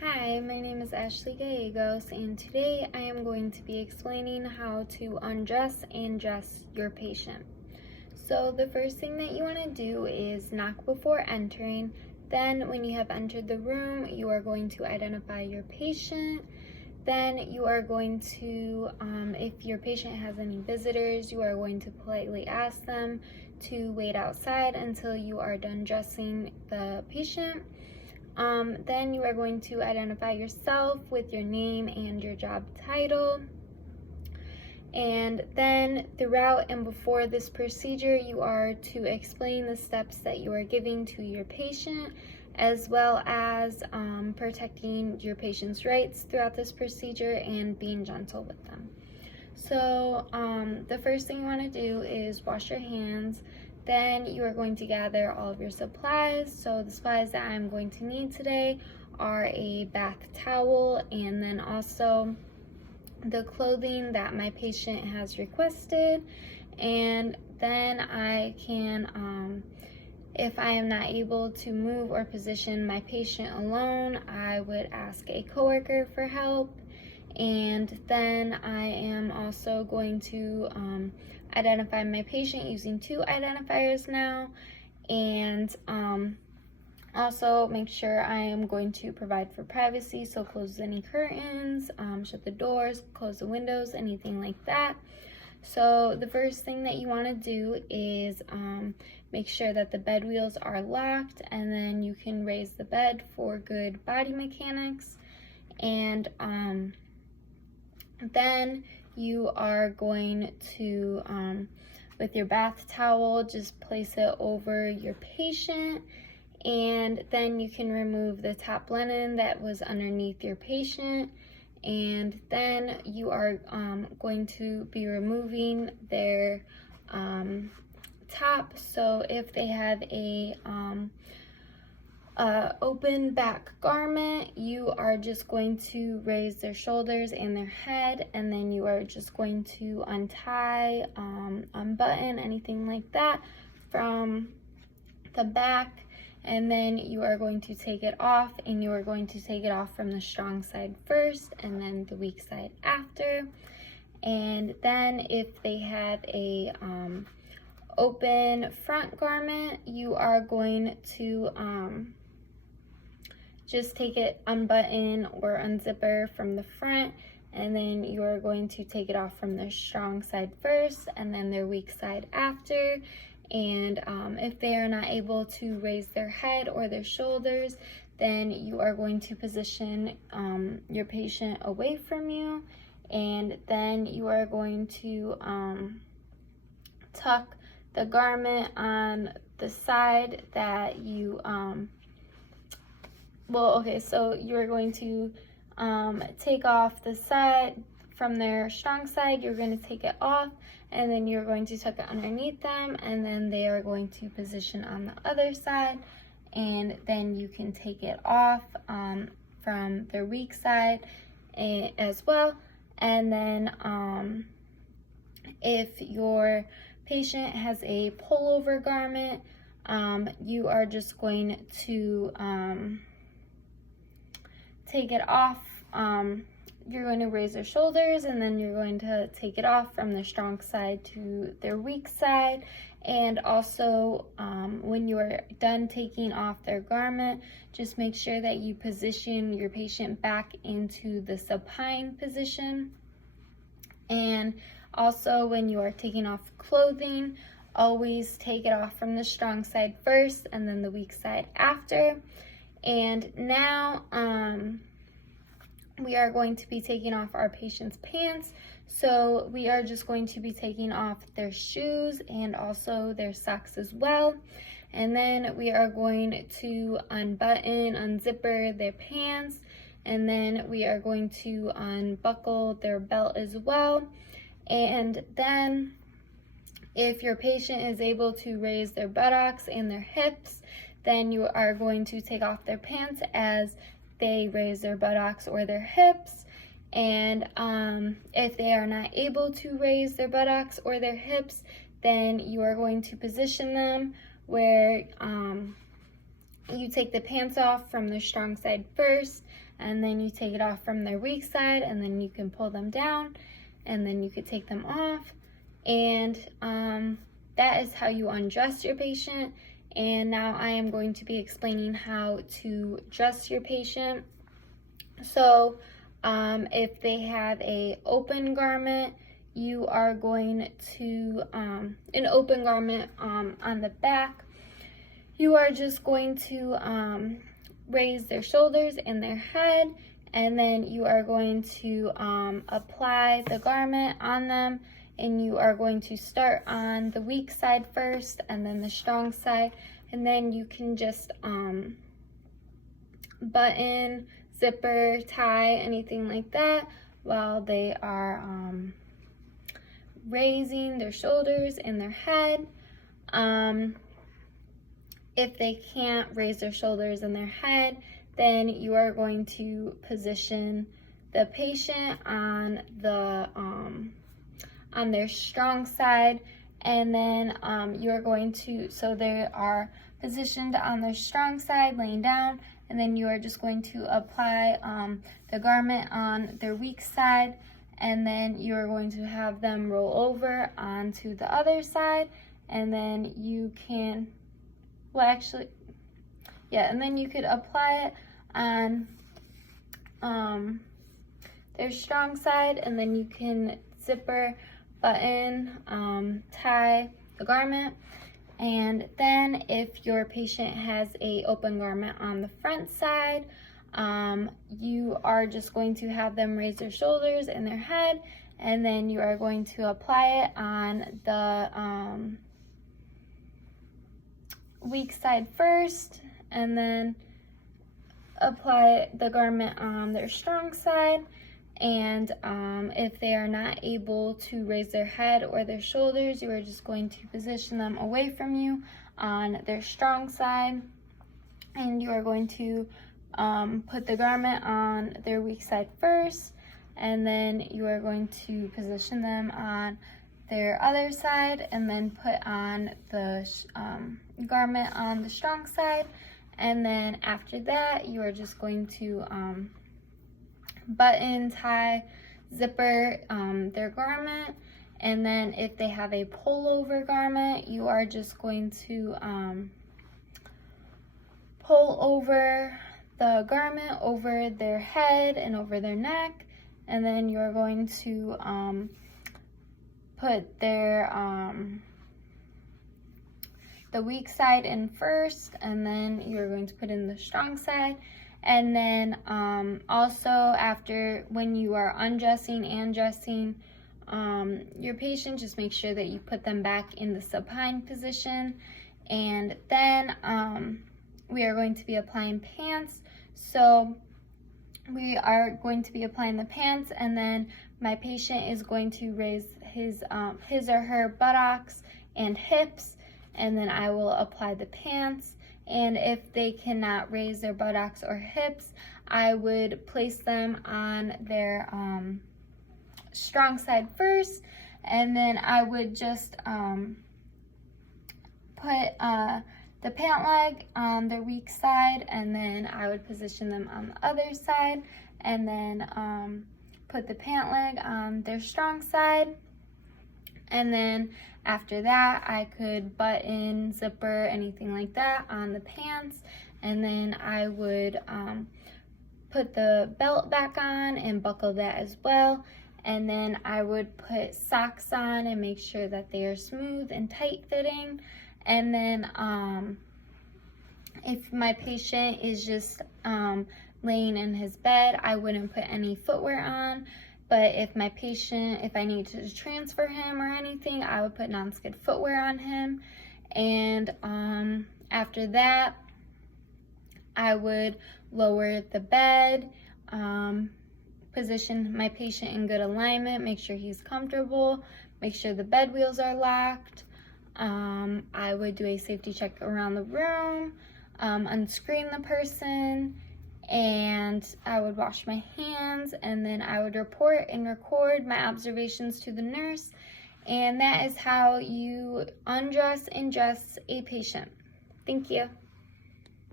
Hi, my name is Ashley Gallegos, and today I am going to be explaining how to undress and dress your patient. So the first thing that you want to do is knock before entering. Then when you have entered the room, you are going to identify your patient. Then you are going to, if your patient has any visitors, you are going to politely ask them to wait outside until you are done dressing the patient. Then you are going to identify yourself with your name and your job title. And then throughout and before this procedure, you are to explain the steps that you are giving to your patient, as well as protecting your patient's rights throughout this procedure and being gentle with them. So the first thing you want to do is wash your hands. Then you are going to gather all of your supplies. So the supplies that I'm going to need today are a bath towel, and then also the clothing that my patient has requested. And then I can, if I am not able to move or position my patient alone, I would ask a coworker for help. And then I am also going to identify my patient using 2 identifiers now, and also make sure I am going to provide for privacy, so close any curtains, shut the doors, close the windows, anything like that. So the first thing that you want to do is make sure that the bed wheels are locked, and then you can raise the bed for good body mechanics. And then you are going to, with your bath towel, just place it over your patient, and then you can remove the top linen that was underneath your patient. And then you are going to be removing their top. So if they have a open back garment, you are just going to raise their shoulders and their head, and then you are just going to untie, unbutton, anything like that from the back, and then you are going to take it off, and you are going to take it off from the strong side first and then the weak side after. And then if they have a open front garment, you are going to just take it, unbutton or unzipper from the front, and then you are going to take it off from their strong side first and then their weak side after. And if they are not able to raise their head or their shoulders, then you are going to position your patient away from you, and then you are going to tuck the garment on the side that you so you're going to take off the side from their strong side. You're going to take it off, and then you're going to tuck it underneath them, and then they are going to position on the other side, and then you can take it off from their weak side as well. And then if your patient has a pullover garment, you are just going to take it off. You're going to raise their shoulders, and then you're going to take it off from their strong side to their weak side. And also, when you are done taking off their garment, just make sure that you position your patient back into the supine position. And also, when you are taking off clothing, always take it off from the strong side first and then the weak side after. And now we are going to be taking off our patient's pants. So we are just going to be taking off their shoes and also their socks as well. And then we are going to unbutton, unzipper their pants, and then we are going to unbuckle their belt as well. And then if your patient is able to raise their buttocks and their hips, then you are going to take off their pants as they raise their buttocks or their hips. And if they are not able to raise their buttocks or their hips, then you are going to position them where you take the pants off from their strong side first, and then you take it off from their weak side, and then you can pull them down, and then you could take them off. And that is how you undress your patient. And now I am going to be explaining how to dress your patient. So if they have a open garment, you are going to, an open garment on the back, you are just going to raise their shoulders and their head, and then you are going to apply the garment on them, and you are going to start on the weak side first and then the strong side, and then you can just button, zipper, tie, anything like that while they are raising their shoulders and their head. If they can't raise their shoulders and their head, then you are going to position the patient on the on their strong side, and then you are going to, so they are positioned on their strong side laying down, and then you are just going to apply the garment on their weak side, and then you are going to have them roll over onto the other side, and then you can, well actually, yeah, and then you could apply it on their strong side, and then you can zipper, button, tie the garment. And then if your patient has a open garment on the front side, you are just going to have them raise their shoulders and their head, and then you are going to apply it on the weak side first, and then apply the garment on their strong side. And if they are not able to raise their head or their shoulders, you are just going to position them away from you on their strong side, and you are going to put the garment on their weak side first, and then you are going to position them on their other side, and then put on the garment on the strong side. And then after that, you are just going to button, tie, zipper their garment. And then if they have a pullover garment, you are just going to pull over the garment over their head and over their neck, and then you're going to put their the weak side in first, and then you're going to put in the strong side. And then also after, when you are undressing and dressing your patient, just make sure that you put them back in the supine position. And then we are going to be applying pants. So we are going to be applying the pants, and then my patient is going to raise his or her buttocks and hips, and then I will apply the pants. And if they cannot raise their buttocks or hips, I would place them on their strong side first, and then I would just put the pant leg on their weak side, and then I would position them on the other side, and then put the pant leg on their strong side. And then after that, I could button, zipper, anything like that on the pants, and then I would put the belt back on and buckle that as well. And then I would put socks on and make sure that they are smooth and tight fitting. And then if my patient is just laying in his bed, I wouldn't put any footwear on. But if my patient, if I need to transfer him or anything, I would put non-skid footwear on him. And after that, I would lower the bed, position my patient in good alignment, make sure he's comfortable, make sure the bed wheels are locked. I would do a safety check around the room, unscreen the person, and I would wash my hands, and then I would report and record my observations to the nurse. And that is how you undress and dress a patient. Thank you.